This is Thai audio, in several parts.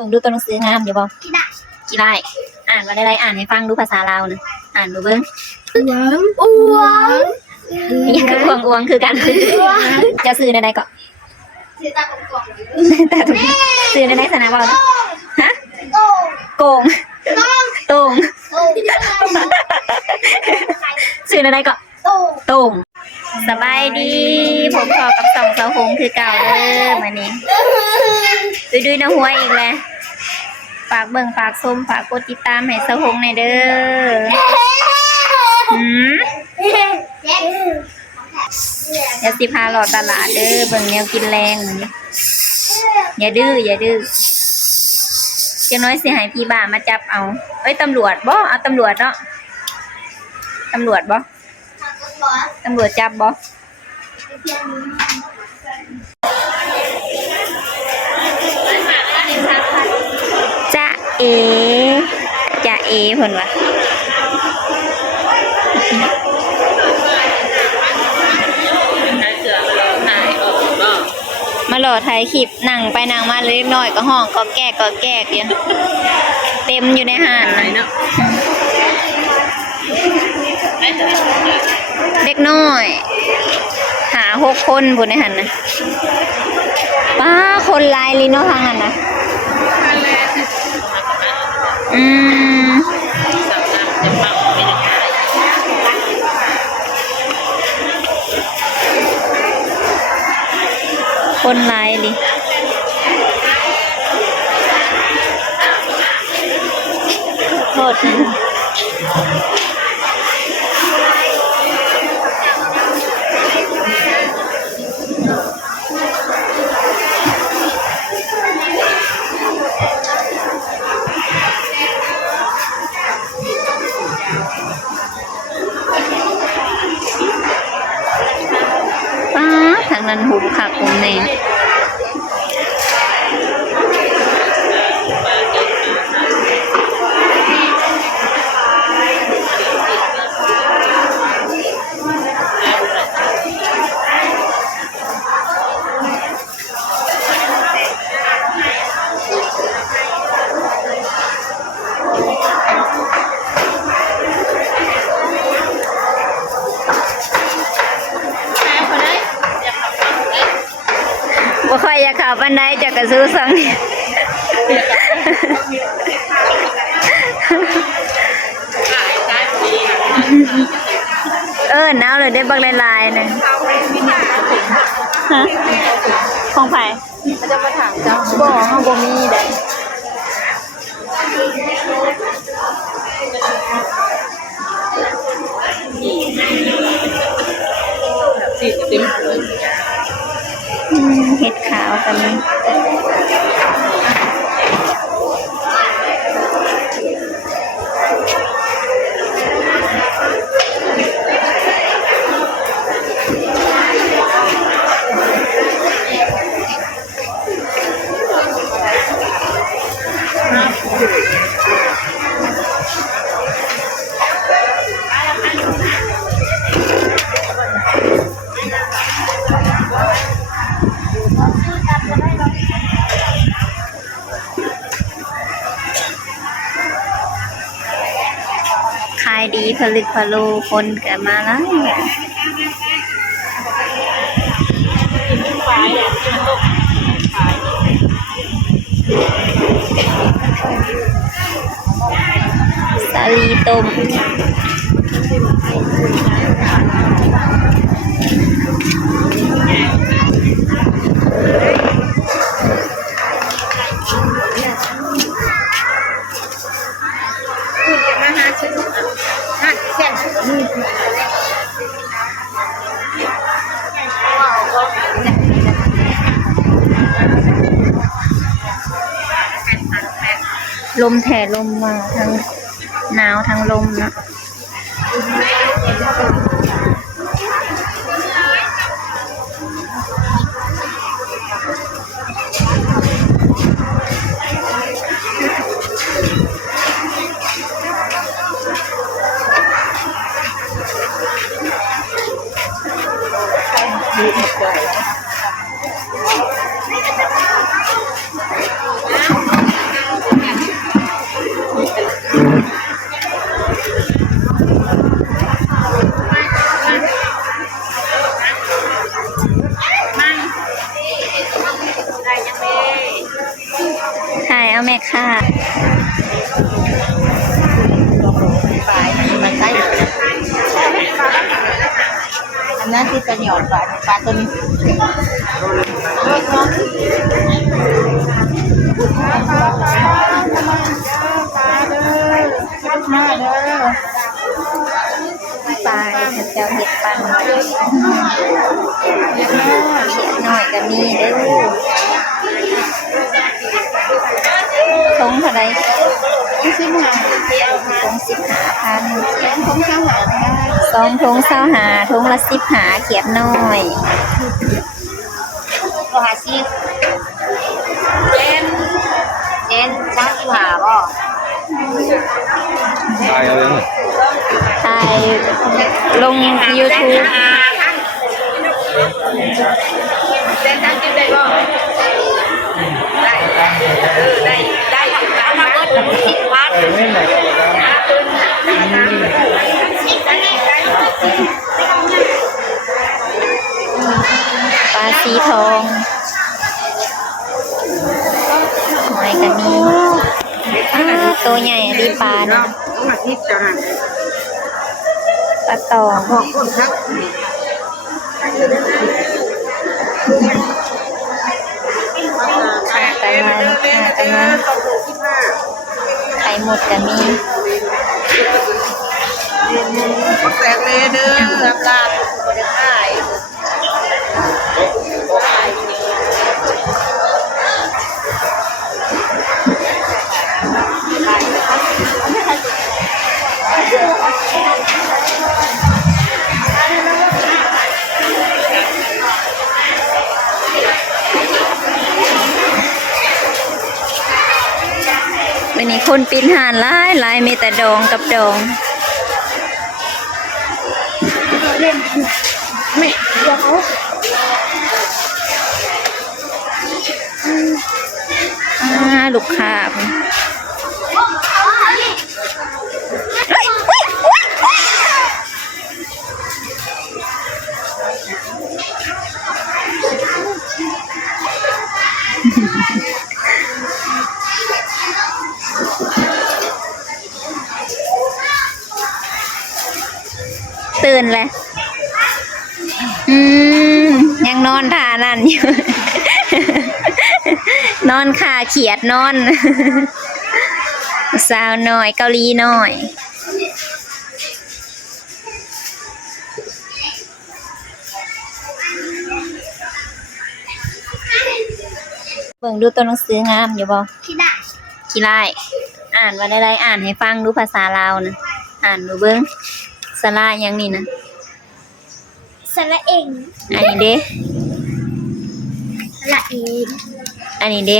บิ่งดูตัวหนังสืองามอยู่บ่ที่ได้กี่ไร่อ่านว่าได้ไรอ่านให้ฟังดูภาษาลาวนะอ่านดูเบิ่งหวงอ้วงนี่คือควงอวงคือกันจะซื้อได้ใดก็ถือตากลมแต่ถูกซื้อได้ใดสนะบ่ฮะๆโต้โกงต้องโต่งโต้ซื้อได้ใดก็โต้โต่งสบายดี ผมพอกับสองสาวหงคือเก่าเด้อมานี่ดุยดุยๆนะหัวอีกแล้ว ฝากเบิ่งฝากชมฝากกดติดตามให้สาวหงในเด้อหืมเจ็ดเดี๋ยวสิพาหลอดตลาดเด้อเบิ่งแนวกินแรงมื้อนี้อย่าดื้ออย่าดื้อจังน้อยเสิให้พี่บ้ามาจับเอาเอ้ยตำรวจบ่เอาตำรวจเนาะตำรวจบ่ตำรวจจับบ่จะ เอจะเอเพิ่นว่ามาหล่อถ่ายคลิปนั่งไปนั่งมาเล็กน้อยก็ห้องก็แก้ก็แก้อยู่เต็มอยู่ในห้านนะเด็กน้อย หาหกคนบนในหันนะป้าคนลายลีเนทางหันนะ อืมคนไลายดิโทษ ว่าค่อยอยากขับอันใดจะกระซื้อสังเนี่ยเออหนาวเลยได้บักลายๆหนึ่งฮะของไผ่จะมาถามเจ้าบ่ห้องบ่มีได้ ดขาวกันายดีผลึกผโลคนกันมาแล้วสาลีต้ม ลมแผ่ลมมาทั้งหนาวทั้งลมนะดีกว่า แม่ค่ะมันใกล้อันนั้นที่เป็นหยอดปลาปลาตัวนี้มาเด้อปลาเนี่ยเจ้าเห็ดปันเขียดหน่อยก็มีเด้อ ทงเท่าไรสิบห้าทงสิบหาพันผมข้าหาสองทงเศร้าหาทงละสิบหาเขียดน้อยก็หาสิบเจนเจนช้างสิบหาบ่ตายเลยถ่ายลง YouTube เจนช้างกินได้บ่ได้เออได้ สิบพันไม่ไหนปลาสีทองหอยก็มีตัวใหญ่ดีปลานาะปลาตองบอกกันมาหากันมา หมดกันมีบักแตกเลยเด้อรับลาบบ่ได้ข คนปีนหานลายลายมีแต่ดองกับดองไม่เดี๋ยวเขาอ่าลูกค้า ตื่นเลยอืมยังนอนท่านั่นอยู่ นอนขาเขียดนอน สาวน้อยเกาหลีน้อยเบิ่งดูตัวหนังสืองามอยู่บ่ที่ได้ขี้ไล่อ่านว่าได้ไรอ่านให้ฟังดูภาษาลาวนะอ่านดูเบิ่ง สลาหยังนี่นะสระเองอันนี้เด้สระเองอันนี้เด้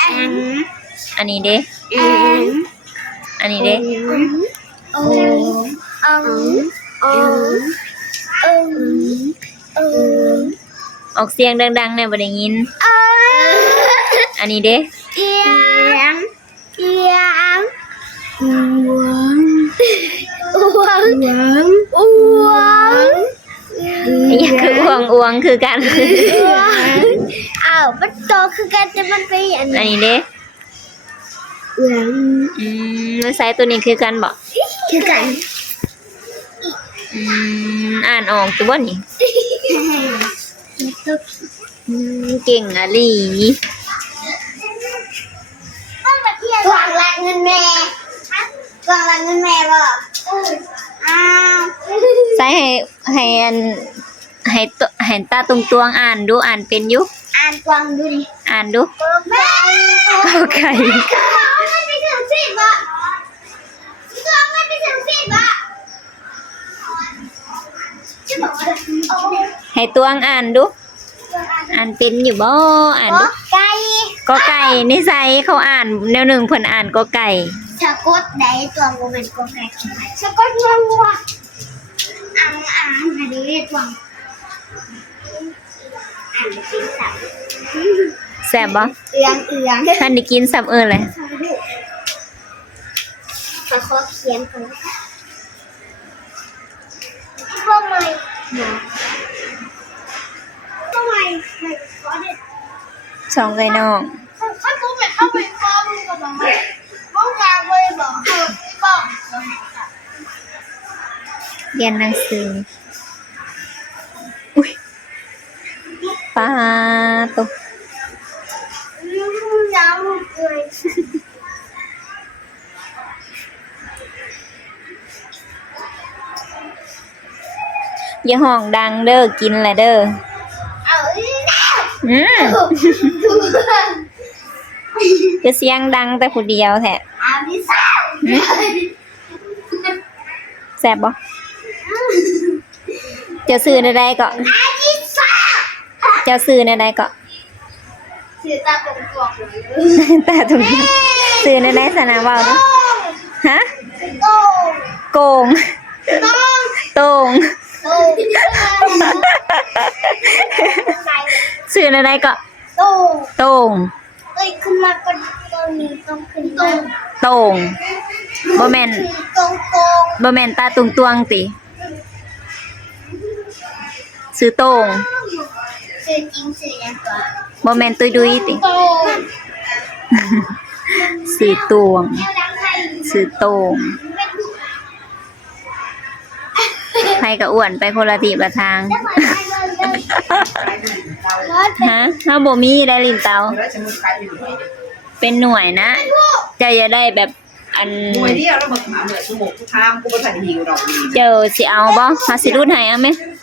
อันอันนี้เด้อันอันนี้เด้โออังโอเอิงเอิงออกเสียงดังๆแน่บ่ได้ยินเอิงอันนี้เด้เอียงเอียงอวงอว งอวงอันนี้คืออวงอวงคือกันอวงอ้าวมันโตคือกันแต่มันเป็นอย่างอันนี้นี้เด้เอียงอืมไซส์ตัวนี้คือกันบ่คือกันอืมอ่านออกตัวบ่นี่อืมเก่งอะลีวางหลักเงินแม่วางห ลักเงินแม่บ่อ้าวไซส์ให้ให้อันให้ตัวให้ตาตรงตวงๆอ่านดูอ่านเป็นอยู่อ่านกวางดูดิอ่านดูแม่โอเคไม่ไปถึงสิบอะตัวไม่ไปถึงสิบอะจะบอกว่าโอ้ให้ตวงอ่านดูอ่านเป็นอยู่บ่อ่านดูไก่ก็ไก่นิสัยเขาอ่านแนวหนึ่งเพิ่นอ่านก็ไก่ สะกดได้ตัวโมเป็นกไก่สะกดงัวงัวอ่างอ่างอันนี้ตัวอ่านเป็นสับแซ่บบ่เอืองเอืองท่านได้กินซับเออเลยขอขอเขียนก่อนทำไมทำไมไม่ขอเด็ดสองไก่น้อง เรียนหนังสือ อุ้ยปลาตกน้ำเลยอย่าห้องดังเด้อกินแหละเด้อเอาอีกแล้วอืมคือเสียงดังแต่ผู้เดียวแท้เอาที่สามแซ่บบ่เจะซื้อในใดก็เอาที่สามเจะซื้อในใดก็เสียตาตรงกลวงเลยแต่ถูกซื้อในใดสนามว่าวเนอะฮะโต้งโกงโต้งโต่งโต้งซื้อในใดก็โต้งโต่งเอ้ยขึ้นมาก็ตรงนี้ต้องขึ้นตรงโต่งบ่แม่นตรงตรงบ่แม่นตาตุงตวงติ ซื้อโต่งเสียจริงเสียยังก่อนบ่แม่นตุยดุยติโต้งซื้อตวงแนวดังไทยซื้อโต่งใครก็อ้วนไปคนละทิศละทางจะมาได้เลยรถฮะถ้าบ่มีได้ลินเตาแล้วจะมึงขายอยู่ไหนเป็นหน่วยนะเจะจะได้แบบอันหน่วยเดียวแล้วมึงหาเหนื่อยชั่วโมงทุกทางกูไปถ่ายหิวดอกนี่เจ้าสิเอาบ่หาสิรูดให้เอาไหมเ